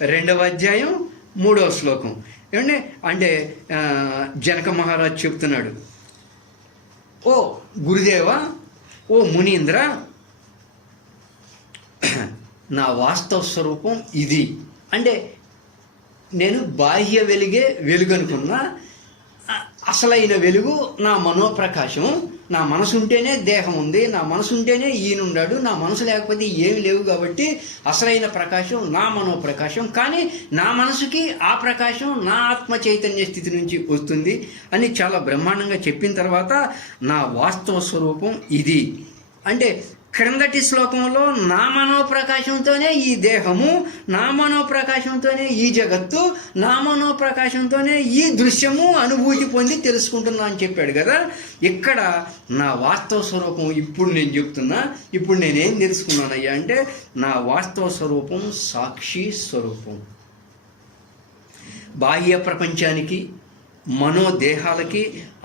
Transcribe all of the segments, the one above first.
2వ అధ్యాయం 3వ శ్లోకం. ఏమంటే అంటే జనక మహారాజు చెప్తున్నాడు, ఓ గురుదేవ, ఓ మునీంద్ర, నా వాస్తవ స్వరూపం ఇది. అంటే నేను బాహ్య వెలుగే వెలుగు అనుకున్నా, అసలైన వెలుగు నా మనోప్రకాశం. నా మనసు ఉంటేనే దేహం ఉంది, నా మనసు ఉంటేనే ఈయనున్నాడు, నా మనసు లేకపోతే ఏమి లేవు. కాబట్టి అసలైన ప్రకాశం నా మనోప్రకాశం. కానీ నా మనసుకి ఆ ప్రకాశం నా ఆత్మ చైతన్య స్థితి నుంచి వస్తుంది అని చాలా బ్రహ్మాండంగా చెప్పిన తర్వాత నా వాస్తవ స్వరూపం ఇది. అంటే క్రిందటి శ్లోకంలో నా మనోప్రకాశంతోనే ఈ దేహము, నా మనోప్రకాశంతోనే ఈ జగత్తు, నా మనోప్రకాశంతోనే ఈ దృశ్యము అనుభూతి పొంది తెలుసుకుంటున్నా అని చెప్పాడు కదా. ఇక్కడ నా వాస్తవ స్వరూపం ఇప్పుడు నేను చెప్తున్నా. ఇప్పుడు నేనేం తెలుసుకున్నానయ్యా అంటే, నా వాస్తవ స్వరూపం సాక్షి స్వరూపం. బాహ్య ప్రపంచానికి, మనోదేహాలకి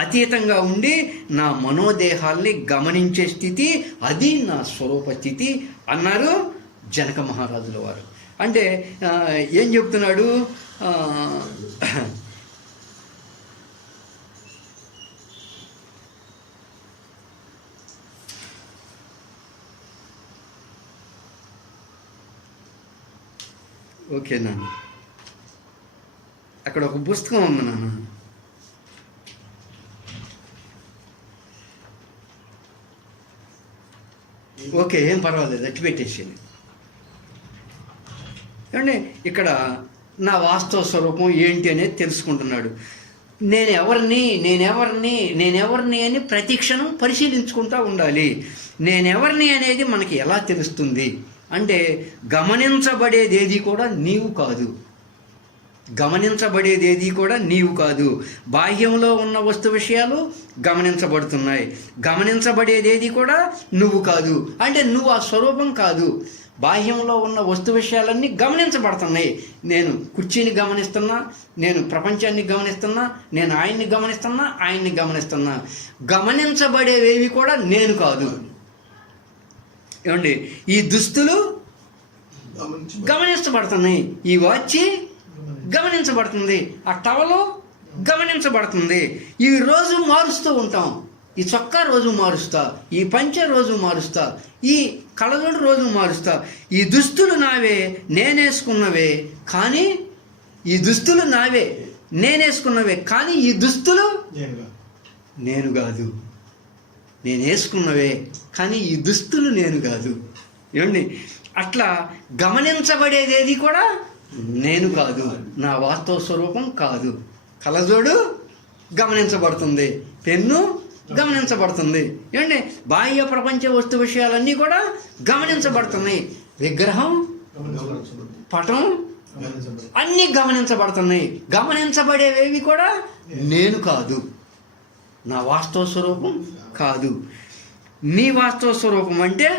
అతీతంగా ఉండి నా మనోదేహాల్ని గమనించే స్థితి, అది నా స్వరూప స్థితి అన్నారు జనక మహారాజుల వారు. అంటే ఏం చెప్తున్నాడు, ఓకే నాన్న, అక్కడ ఒక పుస్తకం ఉంది నాన్న. ఓకే, ఏం పర్వాలేదు, అట్టి పెట్టేసింది. ఏమంటే ఇక్కడ నా వాస్తవ స్వరూపం ఏంటి అనేది తెలుసుకుంటున్నాడు. నేనెవరిని అని ప్రతి క్షణం పరిశీలించుకుంటూ ఉండాలి. నేనెవరిని అనేది మనకి ఎలా తెలుస్తుంది అంటే, గమనించబడేదేది కూడా నీవు కాదు. గమనించబడేదేది కూడా నీవు కాదు. బాహ్యంలో ఉన్న వస్తు విషయాలు గమనించబడుతున్నాయి, గమనించబడేదేది కూడా నువ్వు కాదు. అంటే నువ్వు ఆ స్వరూపం కాదు. బాహ్యంలో ఉన్న వస్తు విషయాలన్నీ గమనించబడుతున్నాయి. నేను కుర్చీని గమనిస్తున్నా, నేను ప్రపంచాన్ని గమనిస్తున్నా, నేను ఆయన్ని గమనిస్తున్నా, ఆయన్ని గమనిస్తున్నా. గమనించబడేవేవి కూడా నేను కాదు. ఏమండి, ఈ దుస్తులు గమనించబడుతున్నాయి, ఈ వాచ్ గమనించబడుతుంది, ఆ టవలు గమనించబడుతుంది. ఈ రోజు మారుస్తూ ఉంటాం. ఈ చొక్కా రోజు మారుస్తా, ఈ పంచె రోజు మారుస్తా, ఈ కళ్ళజోడు రోజు మారుస్తా. ఈ దుస్తులు నావే, నేనేసుకున్నవే. కానీ ఈ దుస్తులు నావే, నేనేసుకున్నవే. కానీ ఈ దుస్తులు నేను కాదు. నేను వేసుకున్నవే, కానీ ఈ దుస్తులు నేను కాదు. ఏమండి, అట్లా గమనించబడేదేది కూడా నేను కాదు, నా వాస్తవ స్వరూపం కాదు. కళ్ళజోడు గమనించబడుతుంది, పెన్ను గమనించబడుతుంది. ఏమండి, బాహ్య ప్రపంచ వస్తు విషయాలన్నీ కూడా గమనించబడుతున్నాయి. విగ్రహం, పటం అన్నీ గమనించబడుతున్నాయి. గమనించబడేవేవి కూడా నేను కాదు, నా వాస్తవ స్వరూపం కాదు. నీ వాస్తవ స్వరూపం అంటే,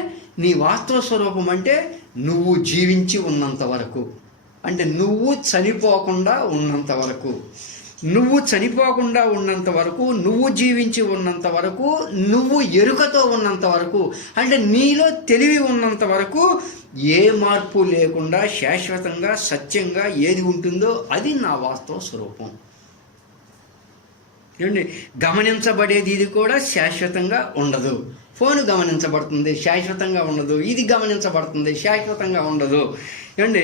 నీ వాస్తవ స్వరూపం అంటే నువ్వు జీవించి ఉన్నంత వరకు, అంటే నువ్వు చనిపోకుండా ఉన్నంత వరకు, నువ్వు చనిపోకుండా ఉన్నంత వరకు, నువ్వు జీవించి ఉన్నంత వరకు, నువ్వు ఎరుకతో ఉన్నంత వరకు, అంటే నీలో తెలివి ఉన్నంత వరకు ఏ మార్పు లేకుండా శాశ్వతంగా సత్యంగా ఏది ఉంటుందో అది నా వాస్తవ స్వరూపం. ఏమండి, గమనించబడేది ఇది కూడా శాశ్వతంగా ఉండదు. ఫోన్ గమనించబడుతుంది, శాశ్వతంగా ఉండదు. ఇది గమనించబడుతుంది, శాశ్వతంగా ఉండదు. ఏమండి,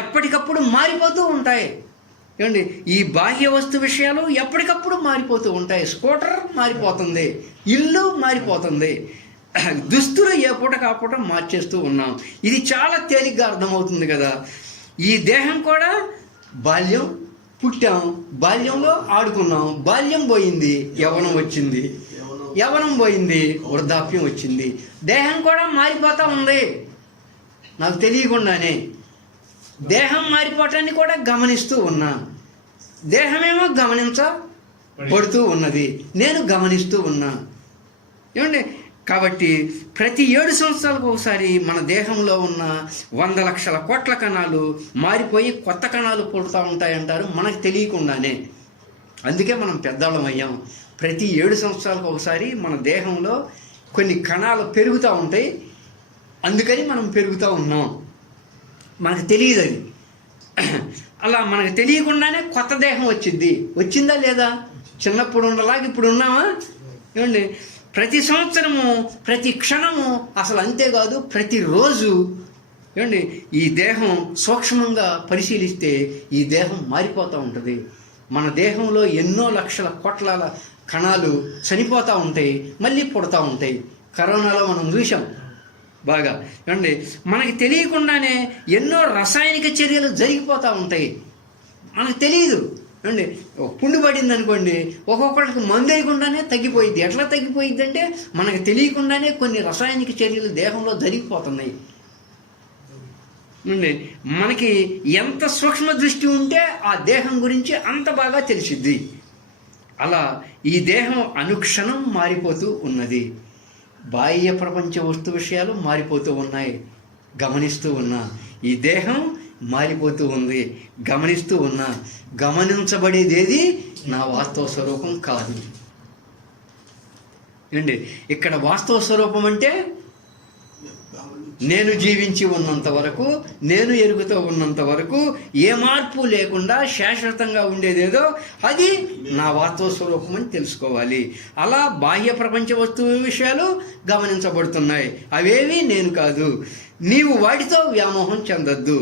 ఎప్పటికప్పుడు మారిపోతూ ఉంటాయి. ఏమండి, ఈ బాహ్య వస్తు విషయాలు ఎప్పటికప్పుడు మారిపోతూ ఉంటాయి. స్కూటర్ మారిపోతుంది, ఇల్లు మారిపోతుంది, దుస్తులు ఏ పూట కాపూట మార్చేస్తూ ఉన్నాం. ఇది చాలా తేలిగ్గా అర్థమవుతుంది కదా. ఈ దేహం కూడా బాల్యం, పుట్టాం, బాల్యంలో ఆడుకున్నాం, బాల్యం పోయింది, యవ్వనం వచ్చింది, యవ్వనం పోయింది, వృద్ధాప్యం వచ్చింది. దేహం కూడా మారిపోతూ ఉంది నాకు తెలియకుండానే. దేహం మారిపోవటాన్ని కూడా గమనిస్తూ ఉన్నా. దేహమేమో గమనించబడుతూ ఉన్నది, నేను గమనిస్తూ ఉన్నా. ఏమండి, కాబట్టి ప్రతి 7 సంవత్సరాలకు ఒకసారి మన దేహంలో ఉన్న 100 లక్షల కోట్ల కణాలు మారిపోయి కొత్త కణాలు పుడుతూ ఉంటాయంటారు మనకు తెలియకుండానే. అందుకే మనం పెద్దవాళ్ళం అయ్యాం. ప్రతి 7 సంవత్సరాలకు ఒకసారి మన దేహంలో కొన్ని కణాలు పెరుగుతూ ఉంటాయి, అందుకని మనం పెరుగుతూ ఉన్నాం. మనకు తెలియదు అది. అలా మనకు తెలియకుండానే కొత్త దేహం వచ్చింది. వచ్చిందా లేదా? చిన్నప్పుడు ఉండలాగా ఇప్పుడు ఉన్నామా? ఏమండి, ప్రతి సంవత్సరము, ప్రతి క్షణము, అసలు అంతేకాదు ప్రతిరోజు ఏమండి ఈ దేహం సూక్ష్మంగా పరిశీలిస్తే ఈ దేహం మారిపోతూ ఉంటుంది. మన దేహంలో ఎన్నో లక్షల కోట్ల కణాలు చనిపోతూ ఉంటాయి, మళ్ళీ పుడతా ఉంటాయి. కరోనాలో మనం చూసాం బాగా. ఏమండి, మనకి తెలియకుండానే ఎన్నో రసాయనిక చర్యలు జరిగిపోతూ ఉంటాయి, మనకు తెలియదు. ఏమండి, పుండు పడింది అనుకోండి, ఒక్కొక్కరికి మందు వేయకుండానే తగ్గిపోయింది. ఎట్లా తగ్గిపోయింది అంటే మనకు తెలియకుండానే కొన్ని రసాయనిక చర్యలు దేహంలో జరిగిపోతున్నాయి. మనకి ఎంత సూక్ష్మ దృష్టి ఉంటే ఆ దేహం గురించి అంత బాగా తెలిసిద్ది. అలా ఈ దేహం అనుక్షణం మారిపోతూ ఉన్నది. బాహ్య ప్రపంచ వస్తు విషయాలు మారిపోతూ ఉన్నాయి, గమనిస్తూ ఉన్నా. ఈ దేహం మారిపోతూ ఉంది, గమనిస్తూ ఉన్నా. గమనించబడేదేది నా వాస్తవ స్వరూపం కాదు. ఏంటి ఇక్కడ వాస్తవ స్వరూపం అంటే నేను జీవించి ఉన్నంత వరకు, నేను ఎరుగుతూ ఉన్నంత వరకు ఏ మార్పు లేకుండా శాశ్వతంగా ఉండేదేదో అది నా వాస్తవ స్వరూపం అని తెలుసుకోవాలి. అలా బాహ్య ప్రపంచ వస్తువు విషయాలు గమనించబడుతున్నాయి, అవేవి నేను కాదు. నీవు వాటితో వ్యామోహం చెందొద్దు.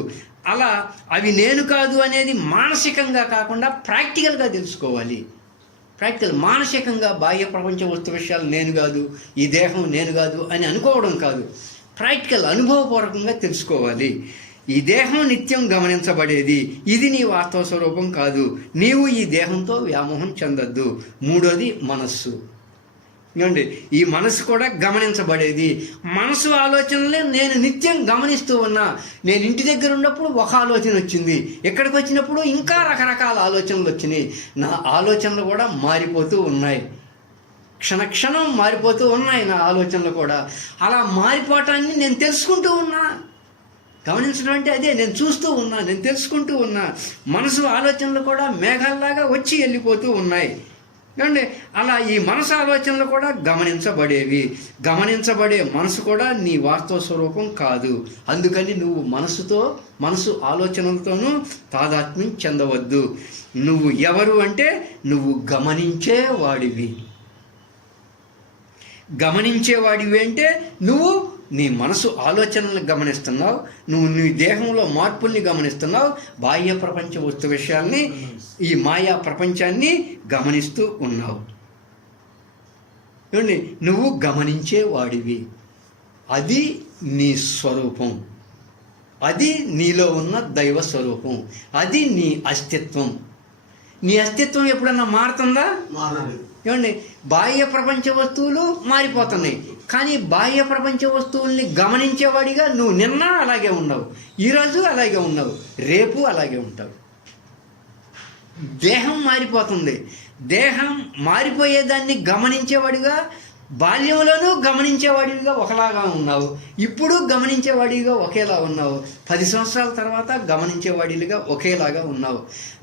అలా అవి నేను కాదు అనేది మానసికంగా కాకుండా ప్రాక్టికల్గా తెలుసుకోవాలి. మానసికంగా బాహ్య ప్రపంచ వస్తు విషయాలు నేను కాదు, ఈ దేహం నేను కాదు అని అనుకోవడం కాదు, ప్రాక్టికల్ అనుభవపూర్వకంగా తెలుసుకోవాలి. ఈ దేహం నిత్యం గమనించబడేది, ఇది నీ వాస్తవ స్వరూపం కాదు. నీవు ఈ దేహంతో వ్యామోహం చెందొద్దు. మూడోది మనస్సు. ఏమండి, ఈ మనసు కూడా గమనించబడేది. మనసు ఆలోచనలే నేను నిత్యం గమనిస్తూ ఉన్నా. నేను ఇంటి దగ్గర ఉన్నప్పుడు ఒక ఆలోచన వచ్చింది, ఎక్కడికి వచ్చినప్పుడు ఇంకా రకరకాల ఆలోచనలు వచ్చినాయి. నా ఆలోచనలు కూడా మారిపోతూ ఉన్నాయి, క్షణక్షణం మారిపోతూ ఉన్నాయి నా ఆలోచనలు కూడా. అలా మారిపోవటాన్ని నేను తెలుసుకుంటూ ఉన్నా. గమనించడం అంటే అదే, నేను చూస్తూ ఉన్నా, నేను తెలుసుకుంటూ ఉన్నా. మనసు ఆలోచనలు కూడా మేఘాల్లాగా వచ్చి వెళ్ళిపోతూ ఉన్నాయి. ఏమండి, అలా ఈ మనసు ఆలోచనలు కూడా గమనించబడేవి. గమనించబడే మనసు కూడా నీ వాస్తవ స్వరూపం కాదు. అందుకని నువ్వు మనసు ఆలోచనలతోనూ తాదాత్మ్యం చెందవద్దు. నువ్వు ఎవరు అంటే నువ్వు గమనించేవాడివి. గమనించేవాడివి అంటే నువ్వు నీ మనసు ఆలోచనలను గమనిస్తున్నావు, నువ్వు నీ దేహంలో మార్పుల్ని గమనిస్తున్నావు, బాహ్య ప్రపంచ వస్తు విషయాల్ని, ఈ మాయా ప్రపంచాన్ని గమనిస్తూ ఉన్నావు. చూడండి, నువ్వు గమనించేవాడివి. అది నీ స్వరూపం, అది నీలో ఉన్న దైవ స్వరూపం, అది నీ అస్తిత్వం. నీ అస్తిత్వం ఎప్పుడన్నా మారుతుందా? ఏమండి, బాహ్య ప్రపంచ వస్తువులు మారిపోతున్నాయి, కానీ బాహ్య ప్రపంచ వస్తువుల్ని గమనించేవాడిగా నువ్వు నిన్న అలాగే ఉన్నావు, ఈరోజు అలాగే ఉన్నావు, రేపు అలాగే ఉంటావు. దేహం మారిపోతుంది, దేహం మారిపోయేదాన్ని గమనించేవాడిగా బాల్యంలోనూ గమనించేవాడిగా ఒకలాగా ఉన్నావు, ఇప్పుడు గమనించేవాడిగా ఒకేలా ఉన్నావు, 10 సంవత్సరాల తర్వాత గమనించేవాడిగా ఒకేలాగా ఉన్నావు.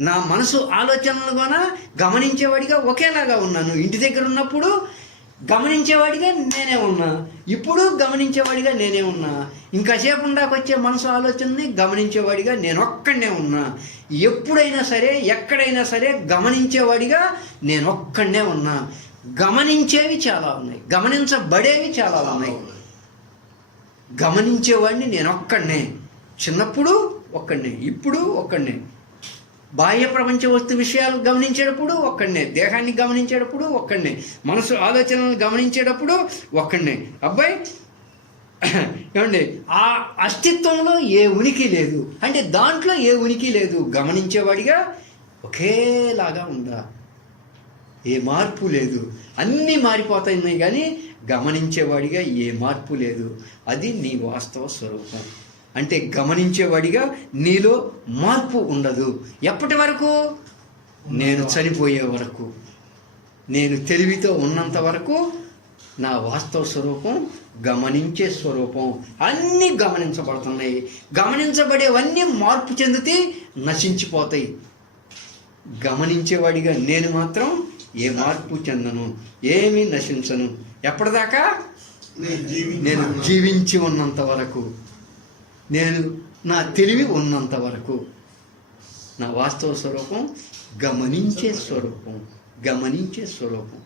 నా మనసు ఆలోచనలు కూడా గమనించేవాడిగా ఒకేలాగా ఉన్నాను. ఇంటి దగ్గర ఉన్నప్పుడు గమనించేవాడిగా నేనే ఉన్నా, ఇప్పుడు గమనించేవాడిగా నేనే ఉన్నా. ఇంకాసేపు ఉండాకొచ్చే మనసు ఆలోచనని గమనించేవాడిగా నేనొక్కడనే ఉన్నా. ఎప్పుడైనా సరే, ఎక్కడైనా సరే గమనించేవాడిగా నేనొక్కడనే ఉన్నా. గమనించేవి చాలా ఉన్నాయి, గమనించబడేవి చాలా ఉన్నాయి. గమనించేవాడిని నేనొక్కడనే, చిన్నప్పుడు ఒక్కడనే, ఇప్పుడు ఒక్కడనే. బాహ్య ప్రపంచ వస్తు విషయాలు గమనించేటప్పుడు ఒక్కడనే, దేహాన్ని గమనించేటప్పుడు ఒక్కడనే, మనసు ఆలోచనలను గమనించేటప్పుడు ఒక్కడనే. అబ్బాయి ఏమండి, ఆ అస్తిత్వంలో ఏ ఉనికి లేదు అంటే దాంట్లో ఏ ఉనికి లేదు. గమనించేవాడిగా ఒకేలాగా ఉందా, ఏ మార్పు లేదు. అన్నీ మారిపోతున్నాయి కానీ గమనించేవాడిగా ఏ మార్పు లేదు. అది నీ వాస్తవ స్వరూపం. అంటే గమనించేవాడిగా నీలో మార్పు ఉండదు. ఎప్పటి వరకు? నేను చనిపోయే వరకు, నేను తెలివితో ఉన్నంత వరకు నా వాస్తవ స్వరూపం గమనించే స్వరూపం. అన్నీ గమనించబడుతున్నాయి, గమనించబడేవన్నీ మార్పు చెందితే నశించిపోతాయి. గమనించేవాడిగా నేను మాత్రం ఏ మార్పు చెందను, ఏమీ నశించను. ఎప్పటిదాకా? నేను జీవించి ఉన్నంత వరకు, నేను నా తెలివి ఉన్నంత వరకు, నా వాస్తవ స్వరూపం గమనించే స్వరూపం, గమనించే స్వరూపం.